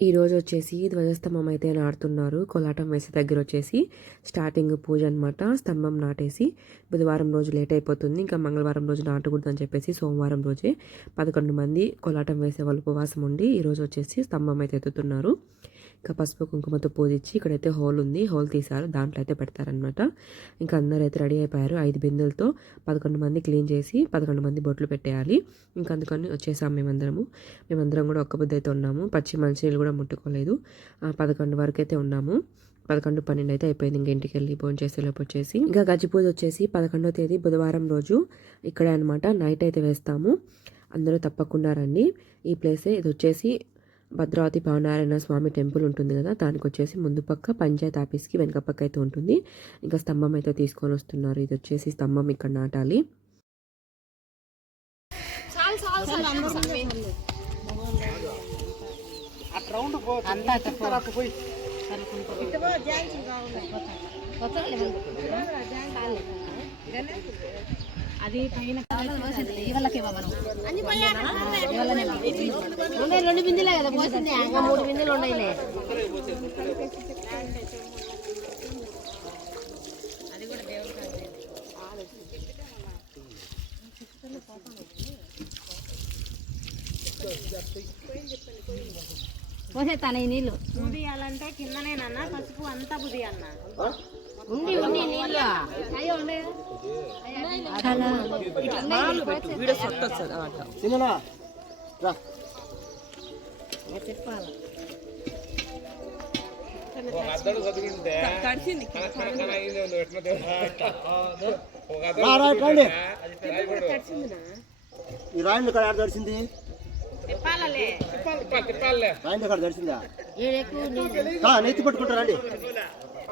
ఈరోజు వచ్చేసి ధ్వజస్తంభం అయితే నాటుతున్నారు. కోలాటం వేసే దగ్గర వచ్చేసి స్టార్టింగ్ పూజ అనమాట స్తంభం నాటేసి బుధవారం రోజు లేట్ అయిపోతుంది. ఇంకా మంగళవారం రోజు నాటకూడదు అని చెప్పేసి సోమవారం రోజే పదకొండు మంది కోలాటం వేసే వాళ్ళు ఉపవాసం ఉండి ఈరోజు వచ్చేసి స్తంభం అయితే ఎత్తుతున్నారు. ఇంకా పసుపు కుంకుమతో పూజించి ఇక్కడైతే హోల్ ఉంది. హోల్ తీశారు. దాంట్లో అయితే పెడతారనమాట ఇంకా అందరూ అయితే రెడీ అయిపోయారు. ఐదు బిందెలతో పదకొండు మంది క్లీన్ చేసి పదకొండు మంది బొట్లు పెట్టేయాలి. ఇంకా అందుకని వచ్చేసాం మేమందరము. మేమందరం కూడా ఒక్క బుద్ధి అయితే ఉన్నాము. పచ్చి మంచినీళ్ళు కూడా ముట్టుకోలేదు. పదకొండు వరకు అయితే ఉన్నాము. పదకొండు పన్నెండు అయితే అయిపోయింది. ఇంకా ఇంటికి వెళ్ళి భోజనం చేసేలోపు వచ్చేసి. ఇంకా గజ్జి పూజ వచ్చేసి పదకొండో తేదీ బుధవారం రోజు ఇక్కడే అనమాట నైట్ అయితే వేస్తాము. అందరూ తప్పకుండా రండి. ఈ ప్లేసే ఇది వచ్చేసి భద్రావతి భావనారాయణ స్వామి టెంపుల్ ఉంటుంది కదా దానికి వచ్చేసి ముందు పక్క పంచాయత్ ఆఫీస్కి వెనక పక్క అయితే ఉంటుంది. ఇంకా స్తంభం అయితే తీసుకొని వస్తున్నారు. ఇది వచ్చేసి స్తంభం ఇక్కడ నాటాలి. అది పైన రెండు బిందెలే కదా పోసింది. ఇంకా మూడు బిందెలు ఉన్నాయిలే పోసేస్తాను ఈ నీళ్ళు. బుదియాలంటే కిందనేనన్నా పసుపు అంతా బుదియన్న. ఉండి ఉండి నీళ్ళు అయ్యో ఉండే సినిమా రా చెప్పాలి ఈ రాయండి ఇక్కడ తిప్పాలలే రాయండి ఇక్కడ రా, నెత్తి పట్టుకుంటారా అండి?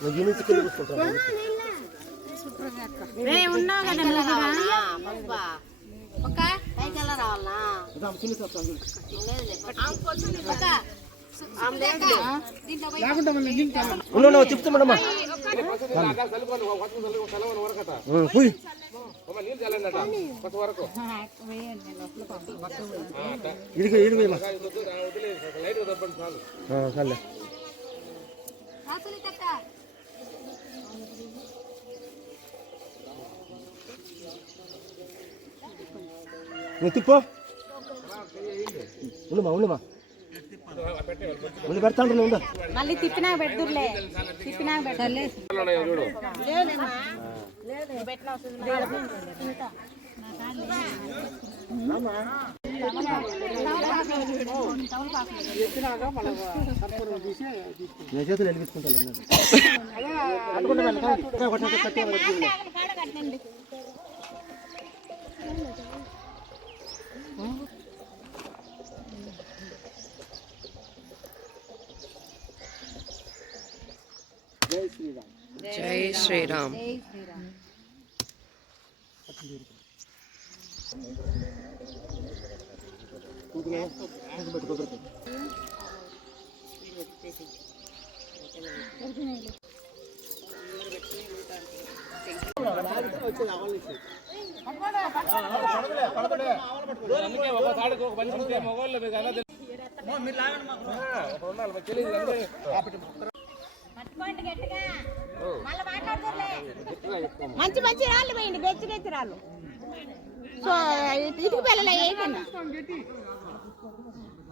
నువ్వు ఈ నుంచి కింద కూర్చుంటావా? ఉన్నావు కదా నువ్వు కూడా. ఒక్క పైకి ఎలా రావాలనా ఇదా, కింద చూస్తాను చూడు. ఉండు, ఉండు, తిప్పుతామమ్మా పోయి ఇడికి ఇడికి పోయమ్మా చాలే నువ్వు తిప్పో ఉండమా ఉండమా ఉండి పెడతాను ఉండు మళ్ళీ తిప్పినాక పెడుతుర్లే తిప్పినాక పెట్టలే నేను చేతులు వెలిగించుకుంటాను జై శ్రీరామ్. జై శ్రీరామ్. మంచి మంచి రాళ్ళు వేయండి బెచ్చి బెచ్చి రాళ్ళు. సో ఇటుకు పిల్లలు వేయకండి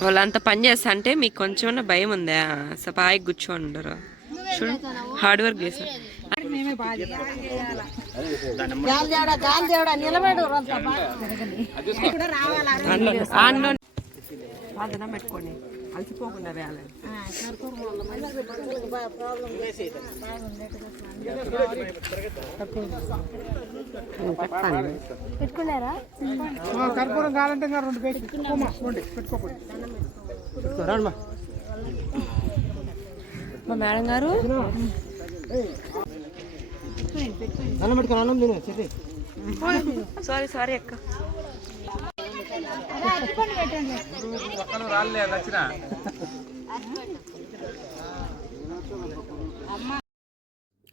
వాళ్ళంతా పని చేస్తా అంటే మీకు కొంచెం భయం ఉందా? సపాయి కూర్చొని ఉండరు. చూడు హార్డ్ వర్క్ చేశారు అదనం పెట్టుకోండి. అలసిపోకుండా వేయాలి పెట్టుకున్నారా కర్పూరం కావాలంటే రెండు పేసి పెట్టుకోకండి మా మేడం గారు అన్నం పెట్టుకుని అన్నం తిను చెప్పి. సారీ సారీ అక్క.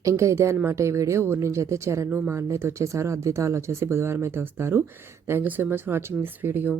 ఇంకా ఇదే అనమాట ఈ వీడియో. ఊరి నుంచి అయితే చరణ్ మా అన్నయ్య అయితే వచ్చేసారు. అద్వితాలు వచ్చేసి బుధవారం అయితే వస్తారు. Thank you so much for watching this video